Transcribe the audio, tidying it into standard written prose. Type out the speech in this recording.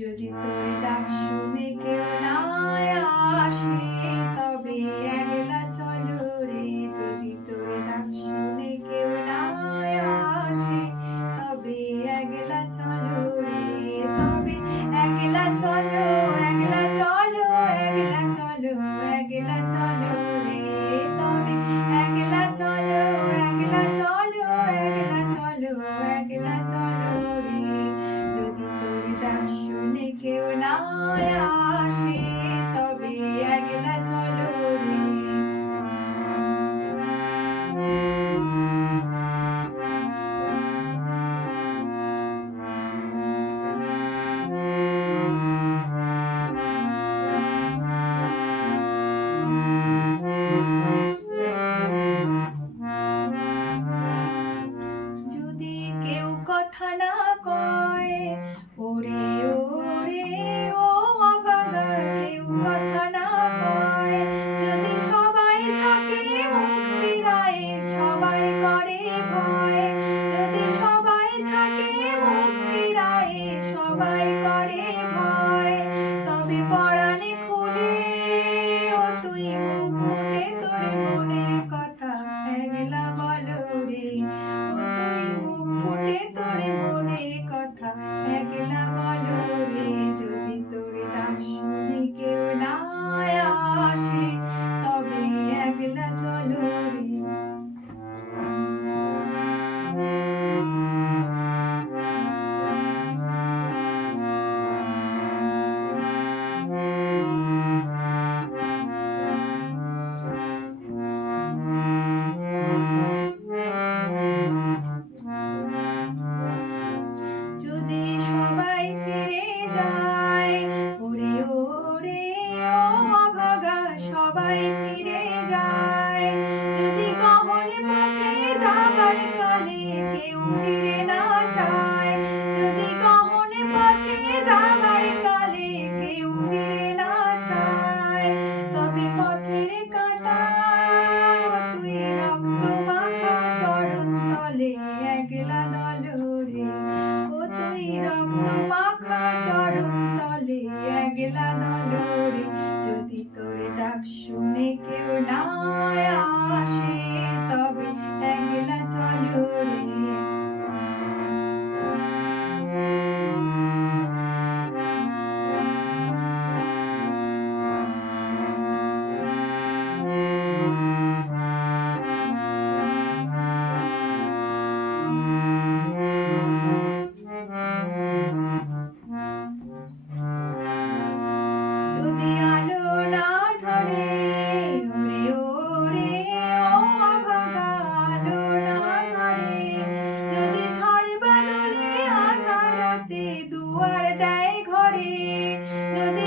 যদি তোর ডাক শুনে কেউ না আসে তবে একলা চলো রে। যদি তোর ডাক শুনে কেউ না আসে তবে একলা চলো রে। তবে একলা চলো, একলা চলো, একলা চলো, একলা চলো রে। তবে একলা চলো, একলা চলো, একলা চলো, একলা চলো রে। যদি তোর ডাক শুনে কেউ না আসে তবে একলা চলো রে। যদি কেউ কথা না কয় ওরে ওরে ও অভাগা, কেউ কথা না কয়। যদি সবাই থাকে মুখ ফিরায়ে, সবাই করে ভয়। যদি সবাই থাকে মুখ ফিরায়ে, সবাই করে ভয়। তবে পরাণে খুলে ও তুই মুখ ফুটে তোর মনের কথা একলা বলো রে। ও তুই মুখ ফুটে তোর মনের কথা একলা বলো রে। যদি তোর ডাক শুনে কেউ না আসে তবে একলা চলো রে। যদি সবাই ফিরে যায় ওরে ওরে ও অভাগা, সবাই ফিরে যায়। যদি গহন পথে যাবার কালে কেউ ফিরে না চায়। যদি গহন পথে যাবার কালে কেউ ফিরে না চায় তবে পথের কাঁটা তুই রক্ত মাখা চরণ তলে একলা দল রে। ও তুই রক্ত মাখা চরণ তলে একলা দল রে। যদি তোর ডাক শুনে কেউ না আসে তবে একলা চলো রে। যদি আলো না ধরে ওরে ওরে ও অভাগা, আলো না ধরে। যদি ঝড় বাদলে আধা রাতে দুয়ার দেয় ঘরে। যদি